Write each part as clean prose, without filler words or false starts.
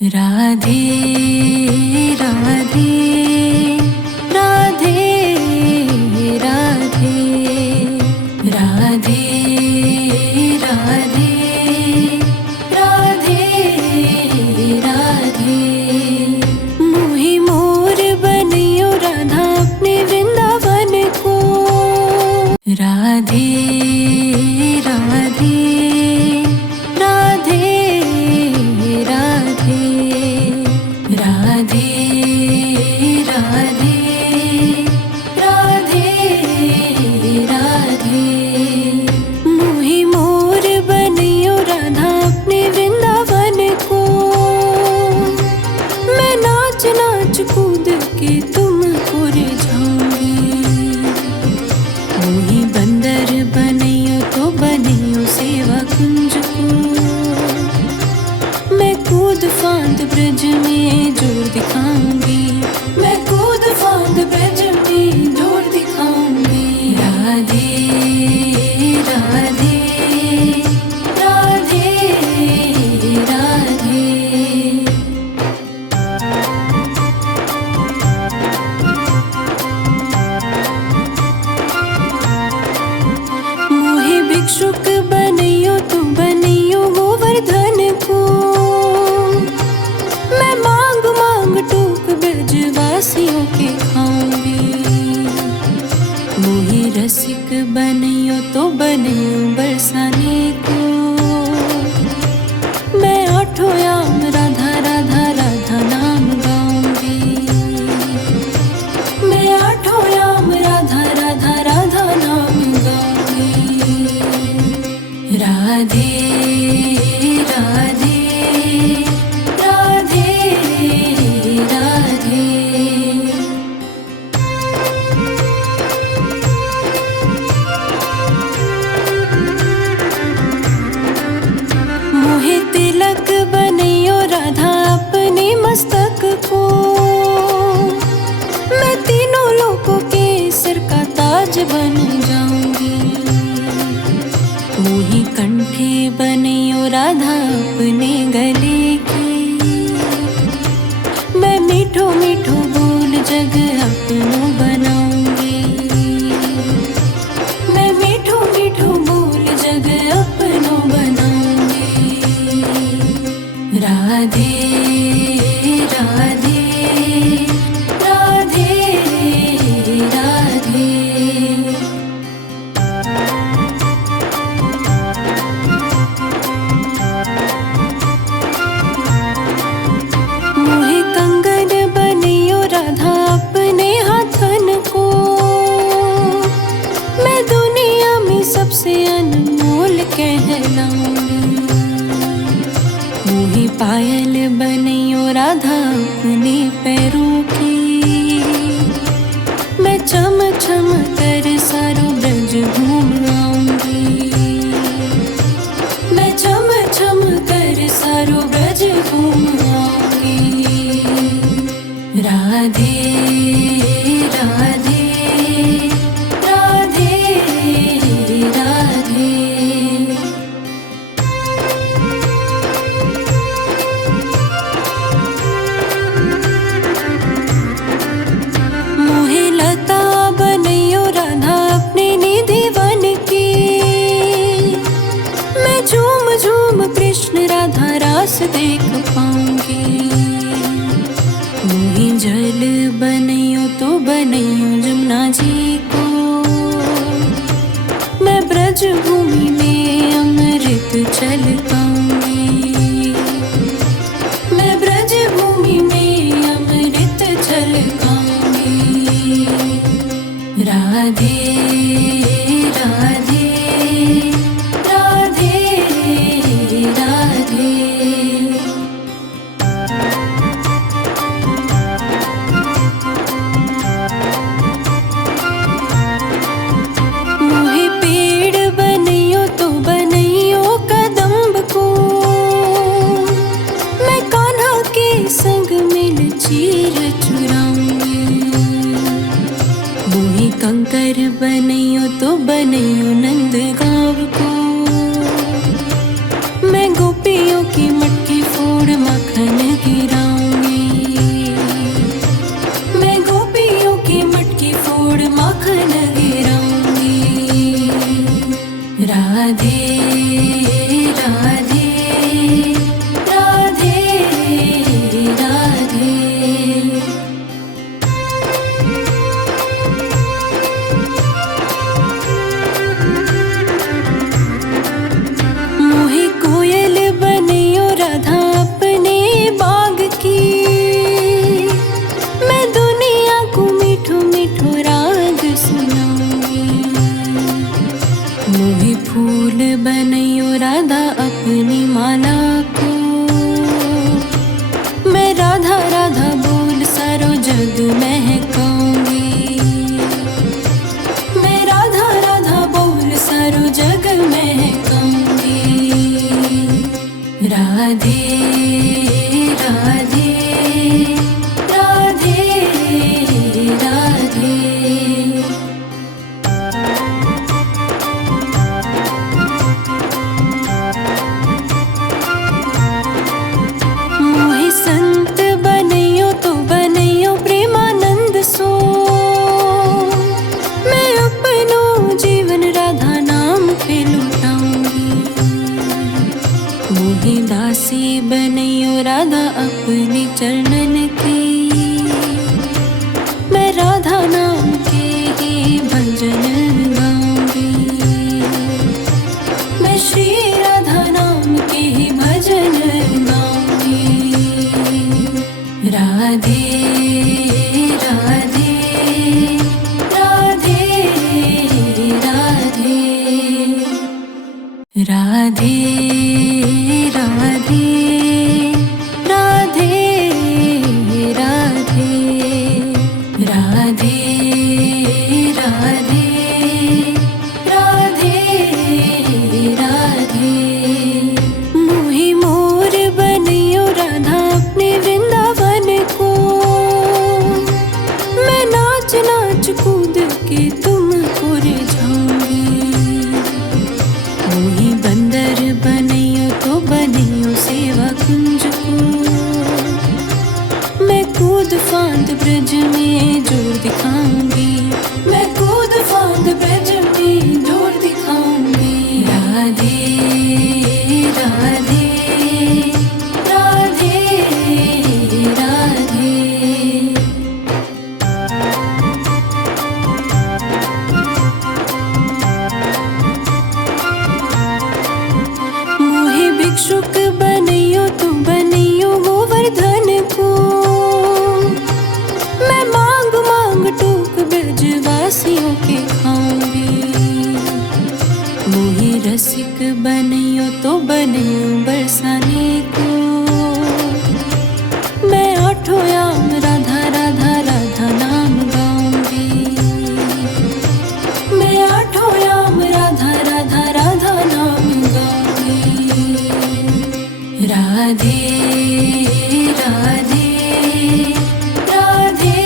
राधे राधे राधे राधे राधे राधे राधे राधे मोहि मोर बनियो राधा अपने वृंदावन को। राधे राधे राधे राधे राधे राधे राधे राधे मोहि मोर बनियो राधा अपने वृंदावन को। मैं नाच नाच कूद के तुमको रिझाऊंगी। मोहि बंदर बनियो तो बनियो सेवा कुंज को। मैं कूद फांद ब्रज में जोर दिखाऊंगी। मैं कूद फांद ब्रज में जोर दिखाऊंगी। राधे राधे राधे राधे मोहि भिक्षुक बनियो तो बनियो गोवर्धन को। मैं मांग मांग टूक ब्रजवासियों के खाऊंगी। मोहि रसिक बनियो तो बनियो बरसाने को। मैं आठों याम राधा राधा राधा नाम गाऊंगी। मैं आठों याम राधा राधा राधा नाम गाऊंगी। राधे राधे राधे राधे मोहि तिलक बनियो राधा अपने मस्तक को। मैं तीनों लोकों के सिर का ताज बन जाऊंगी। मोहि कंठे बनियो राधा अपने गले की। मैं मीठो मीठो बोल जग अपनो बनाऊंगी। मैं मीठो मीठो बोल जग अपनो बनाऊंगी। राधे राधे राधे राधे मोहि कंगन बनियो राधा अपने हाथन को। मैं दुनिया में सबसे अनमोल कहलाऊंगी। मोहि पायल बनियो राधा अपने पैरों की। मैं चम चम कर सारो ब्रज घूम आऊंगी। मैं चम चम कर सारो ब्रज घूम आऊंगी। राधे राधे राधे राधे मोहि लता बनियो राधा अपने निधि वन की। मैं झूम झूम कृष्ण राधा रास देख पाऊंगी। मोहि जल बनियो तो बनियो जमुना जी को। मैं ब्रज भूमि में अमृत छलकाऊंगी। मैं ब्रज भूमि में अमृत छलकाऊंगी। राधे राधे राधे राधे मोहि पेड़ बनियो तो बनियो कदम्ब को। मैं कान्हा के संग मिल चीर चुराऊंगी। मोहि कंकर बनियो तो बनियो नंद गाँव को। मैं गोपियों की मटकी फोड़ माखन की सेवा अपने चरणन की। मैं राधा नाम के ही भजन गाऊंगी, मैं श्री राधा नाम के ही भजन गाऊंगी। राधे राधे राधे राधे राधे राधे राधे राधे राधे राधे राधे राधे। मोहि मोर बनियो राधा अपने वृंदावन को, मैं नाच नाच कूद के तुमको रिझाऊंगी। मोहि बंदर बनियो तो बनियो सेवा कुंज को, मैं कूद फांद ब्रज में जोर दिखाऊंगी, मैं कूद फांद ब्रज में जोर दिखाऊंगी। राधे राधे राधे राधे। मोहे भिक्षुक बनियो तो बनियो गोवर्धन को, मैं मांग मांग टूक ब्रजवासियों के खाऊंगी। मोहे रसिक बनियो तो बनियो बरसाने को, मैं आठों याम राधा राधा राधा नाम गाऊंगी, मैं आठों याम राधा राधा राधा नाम गाऊंगी। राधे राधे राधे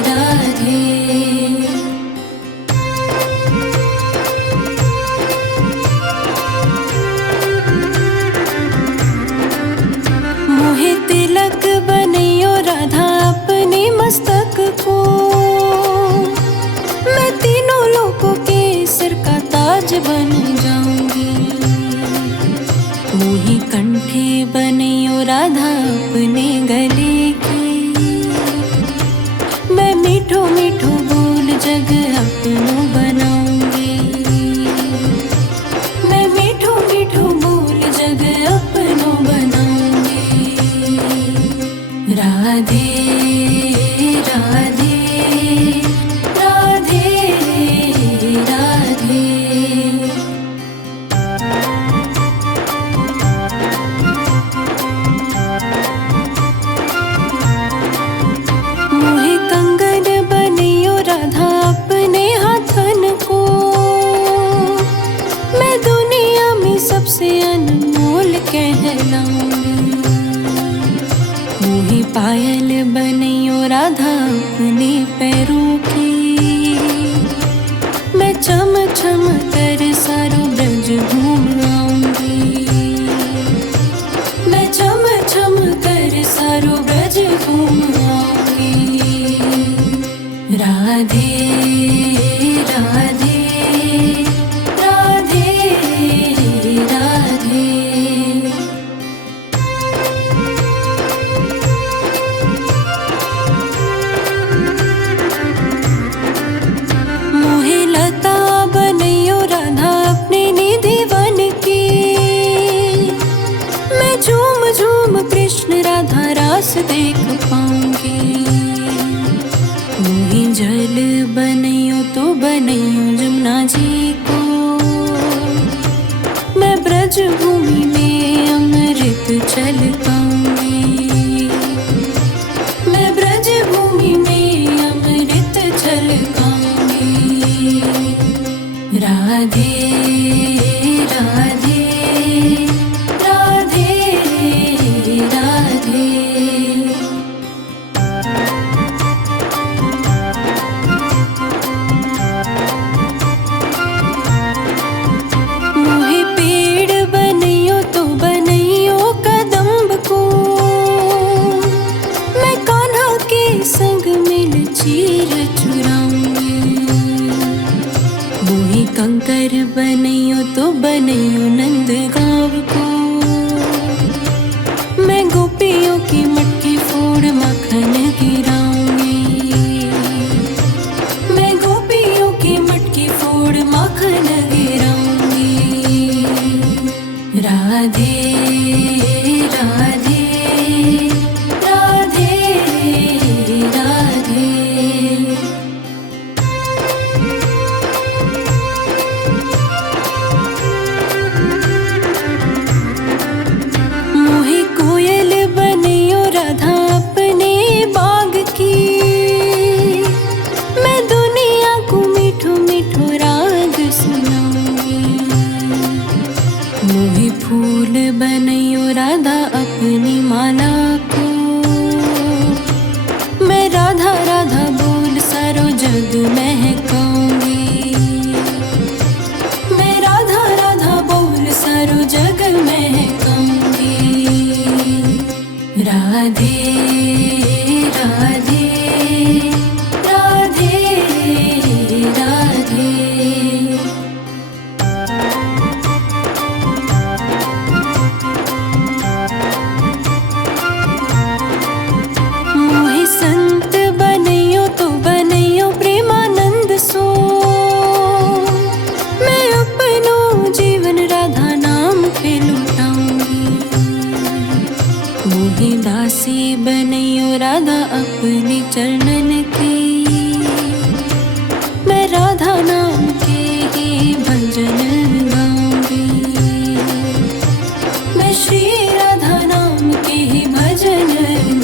राधे। मोहे तिलक बनियो राधा अपने मस्तक को, मैं तीनों लोकों के सिर का ताज बन जाऊंगी। मोहि कंठे बनियो राधा अपने गले की, मैं मीठो मीठो बोल जग अपनो बनाऊंगी, मैं मीठो मीठो बोल जग अपनो बनाऊंगी। राधे राधे राधे राधे। मोहे कंगन बनियो राधा अपने हाथन को, मैं दुनिया में सबसे अनमोल कहलाऊंगी। मोहे पायल बनियो राधा अपने पैरों की, मैं चम चम कर सारो ब्रज घूम आऊंगी, मैं चम चम कर सारो ब्रज घूम आऊंगी। राधे राधे राधे राधे। मोहे लता बनियो राधा अपने निधि वन की, मैं झूम झूम कृष्ण राधा रास देख पाऊंगी। मोहे जल बनियो तो बनियो जमुना जी को, मैं ब्रज भूमि में अमृत छलकाऊंगी, मैं ब्रज भूमि में अमृत छलकाऊंगी। राधे राधे राधे राधे। मोहे पेड़ बनियो तो बनियो कदम्ब को, मैं कान्हा के संग मिल चीर चुराऊंगी। मोहे कंकर बनियो तो बनियो नंद गाँव को, मैं माला को मैं राधा राधा बोल सारो जग महकाऊंगी। मैं राधा राधा बोल सारो जग महकाऊंगी। राधे राधे राधे राधे। मोहे संत बनैयो तो बनैयो प्रेमानंद सो। मैं अपनो जीवन राधा नाम पे लुटाऊंगी। मोहे दासी बनैयो राधा अपने चरणन की। मैं राधा नाम के ही भजन गाऊंगी। मैं श्री राधा नाम के ही भजन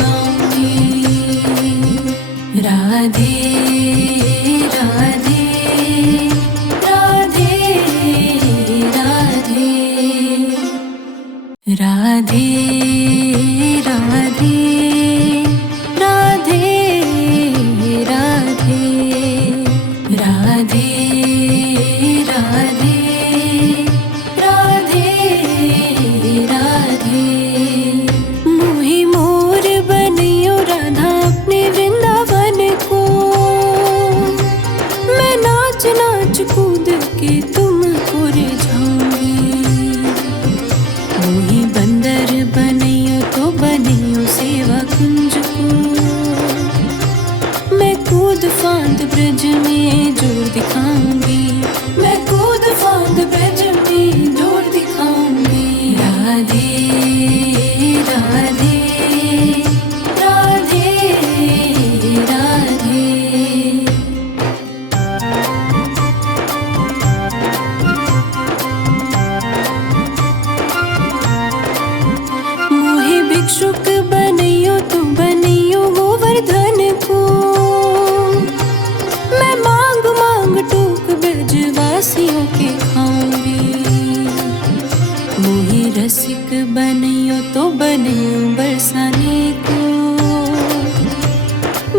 गाऊंगी। राधे राधे राधे राधे राधे राधे राधे राधे राधे राधे राधे राधे। मोहे मोर बनैयो राधा अपने वृंदावन को। मैं नाच नाच कूद के तुमको रिझाऊंगी। मोहे बंदर बनैयो तो बनैयो सेवा कुंज को। मैं कूद फांद ब्रज में जोर दिखाऊंगी। मैं कूद फांद ब्रज में जोर दिखाऊंगी। राधे राधे राधे राधे। मोहे भिक्षुक बनैयो तो बनैयो गोवर्धन को। मैं मांग मांग टूक ब्रजवासियों के खाऊंगी। मोहे रसिक बनैयो तो बनैयो बरसाने को।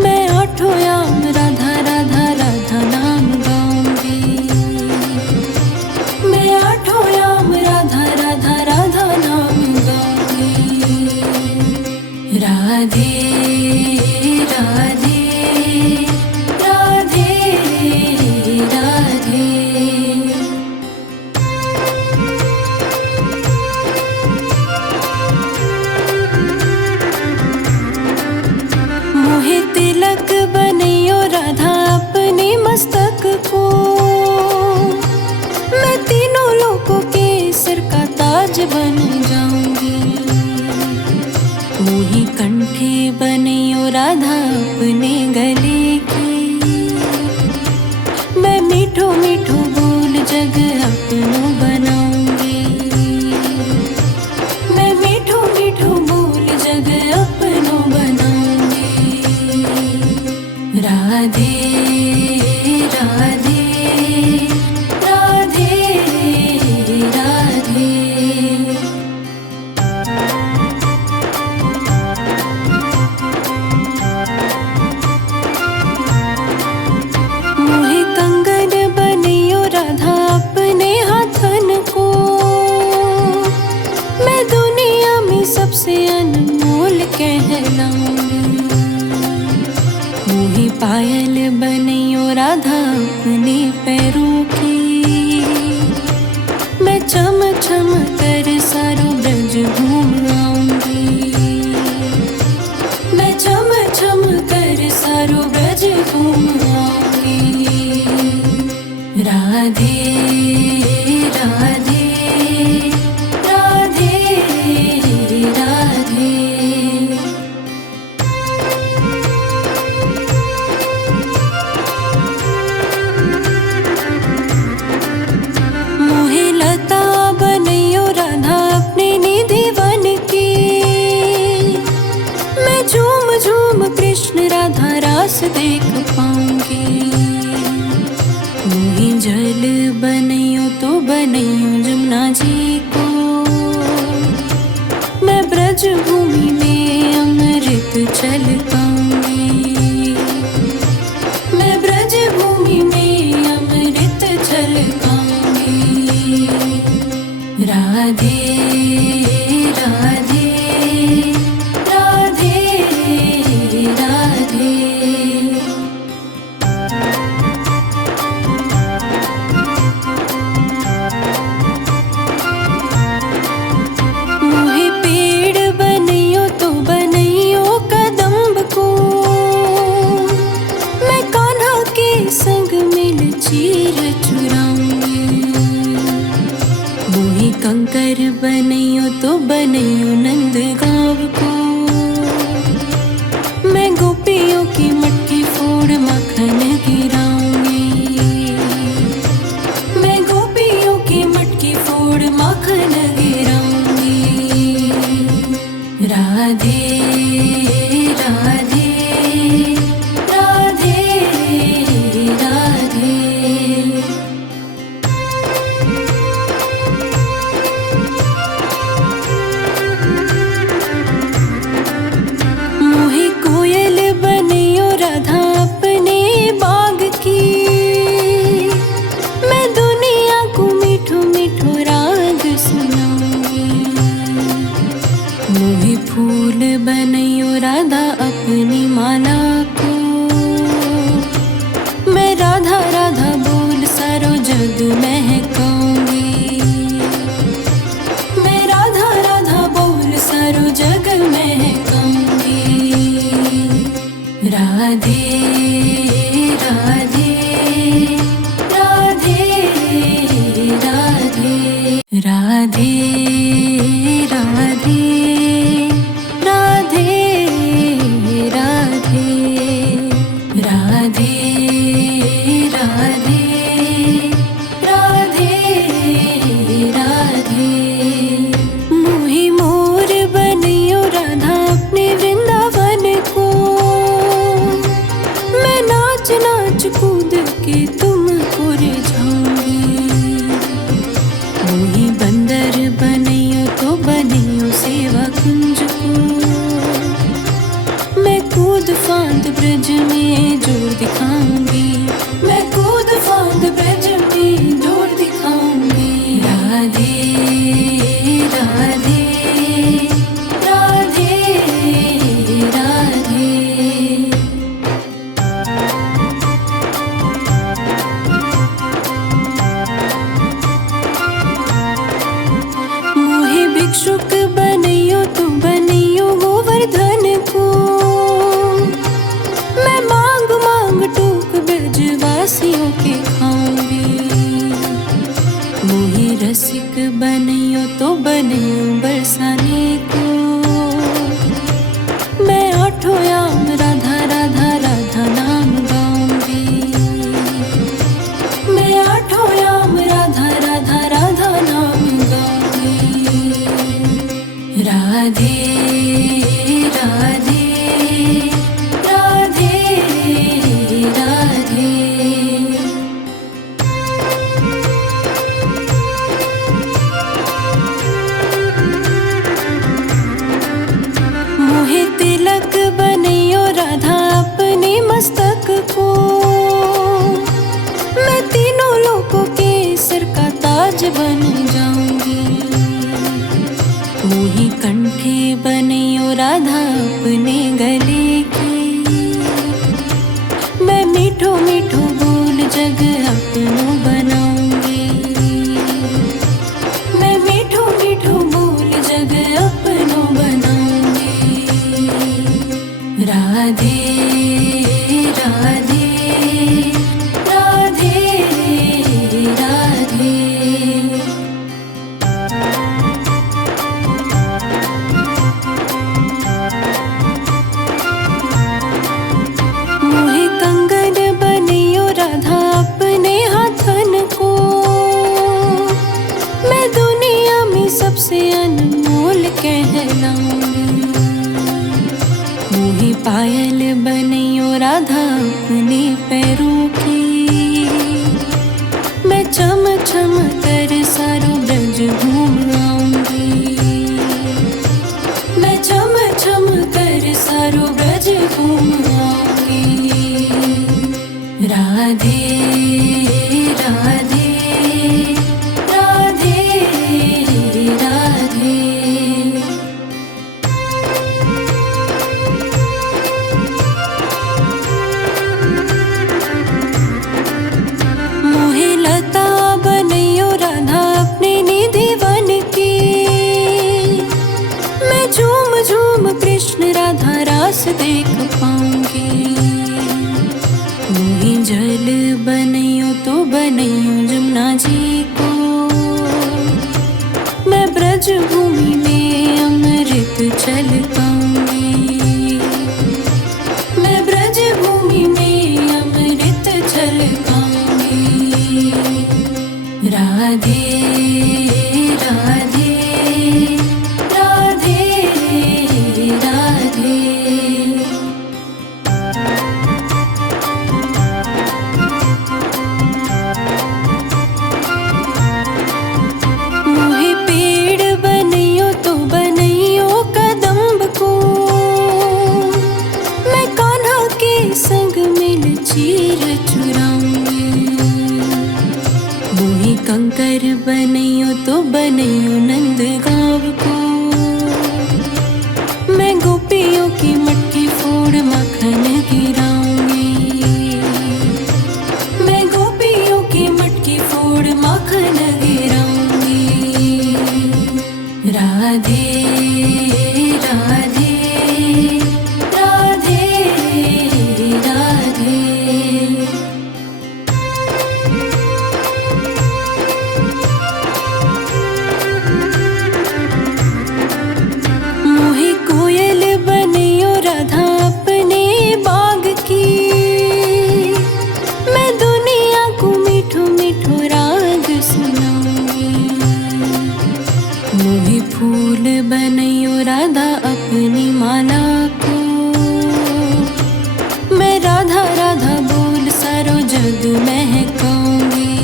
मैं आठों याम राधा राधा राधा नाम गाऊंगी। मैं आठों याम राधा राधा राधा नाम गाऊंगी। राधे राधे राधे राधे। मोहे तिलक बनैयो राधा अपने मस्तक को। मैं तीनों लोकों के सिर का ताज बन जाऊंगी। मोहे कंठे बनैयो राधा अपने गले की। मैं मीठो मीठो बोल जग अपनो बनाऊंगी। मैं मीठो मीठो बोल जग अपनो बनाऊंगी। राधे राधे राधे राधे। मोहे कंगन बनैयो राधा अपने हाथन को। मैं दुनिया में सबसे अनमोल कहलाऊंगी। मोहे पायल बनैयो राधा अपने पैरों की। मैं चम चम कर सारो ब्रज घूम आऊंगी। मैं चम चम कर सारो ब्रज घूम आऊंगी। राधे राधे राधे राधे। मोहे लता बनैयो राधा अपने निधि वन छलकाऊंगी। मैं ब्रज भूमि में अमृत छलकाऊंगी। राधे राधे राधे राधे। मोहे पेड़ बनइयो तो बनइयो कदम्ब को, मैं कान्हा के संग मिल चीर चुराऊंगी। मोहे कंकर बनइयो तो बनइयो नंद गाँव को, मैं गोपियों की मटकी फोड़ मक्खन गिराऊंगी। मैं गोपियों की मटकी फोड़ मक्खन गिराऊंगी। राधे राधे राधे राधे। मोहे कोयल बनइयो राधा अपने बाग की, मैं दुनिया को मीठो मीठो राग सुनाऊंगी। मोहे फूल बनइयो राधा अपनी माला को, मैं राधा राधा बोल सारो जग महकाऊंगी। मैं राधा राधा बोल सारो जग महकाऊंगी। राधे राधे राधे राधे राधे राधे राधे राधे राधे राधे राधे राधे। मोहे मोर बनइयो राधा अपने वृंदावन को, मैं नाच नाच कूद के तुमको रिझाऊंगी। मोहे बंदर बनइयो तो बनइयो सेवा कुंज को, मैं कूद फांद ब्रज में जोर दिखाऊंगी। मैं कूद फांद ब्रज में जोर दिखाऊंगी। राधे राधे राधे राधे। मोहे भिक्षुक बनइयो तो बनइयो गोवर्धन को, मैं मांग मांग टूक ब्रजवासियों के खाऊंगी। मोहे रसिक बनइयो तो बनइयो बरसाने को, मैं आठों याम राधा राधा राधा नाम गाऊंगी। मैं आठों याम राधा राधा राधा नाम गाऊंगी। राधे राधे राधे राधे। मोहे तिलक बनइयो राधा अपने मस्तक को, मैं तीनों लोकों के सिर का ताज बन जाऊंगी। मोहे कंठे बनइयो राधा अपने गले की, मैं मीठो मीठो बोल जग अपनो बनाऊंगी। मैं मीठो मीठो बोल जग अपनो बनाऊंगी। राधे राधे राधे राधे। मोहे कंगन बनइयो राधा अपने हाथन को, मैं दुनिया में सबसे अनमोल कहलाऊंगी। मोहे पायल बनइयो राधा अपने पैरों की, मैं चम चम कर सारो ब्रज घूम आऊंगी। मैं चम चम कर सारो ब्रज राधा रास देख पाऊंगी। वही जल बनैयो तो बनैयो जमुना जी को, मैं ब्रज भूमि में अमृत छलकाऊंगी। मैं ब्रज भूमि में अमृत छलकाऊंगी। राधे राधे राधे राधे। मोहे पेड़ बनैयो तो बनैयो कदम्ब को, मैं कान्हा के संग मिल चीर चुराऊंगी। मोहे कंकर बनैयो तो बनैयो नंद गाँव को, मैं गोपियों की मटकी फोड़ माखन गिराऊंगी। मैं गोपियों की मटकी फोड़ माखन गिराऊंगी। राधे राधे राधे राधे। मोहे कोयल बनैयो राधा अपने बाग की, मैं दुनिया को मीठो मीठो राग सुनाऊंगी। मोहे फूल बनैयो राधा अपनी माला को, मैं राधा राधा बोल सारो जग महकाऊंगी।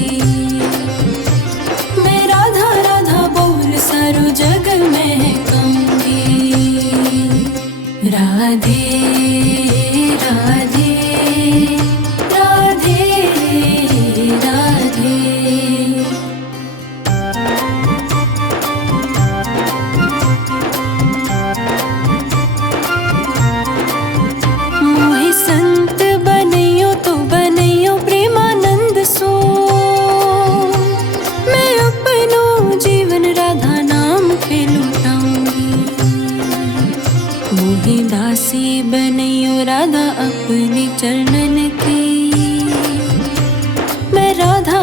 मैं राधा राधा बोल सारो जग महकाऊंगी। राधे राधे राधे राधे। मोहे संत बनैयो तो बनैयो प्रेमानंद सो, मैं अपनो जीवन राधा नाम पे लुटाऊंगी। मोहे दासी बनैयो राधा अपने चरणन की, मैं राधा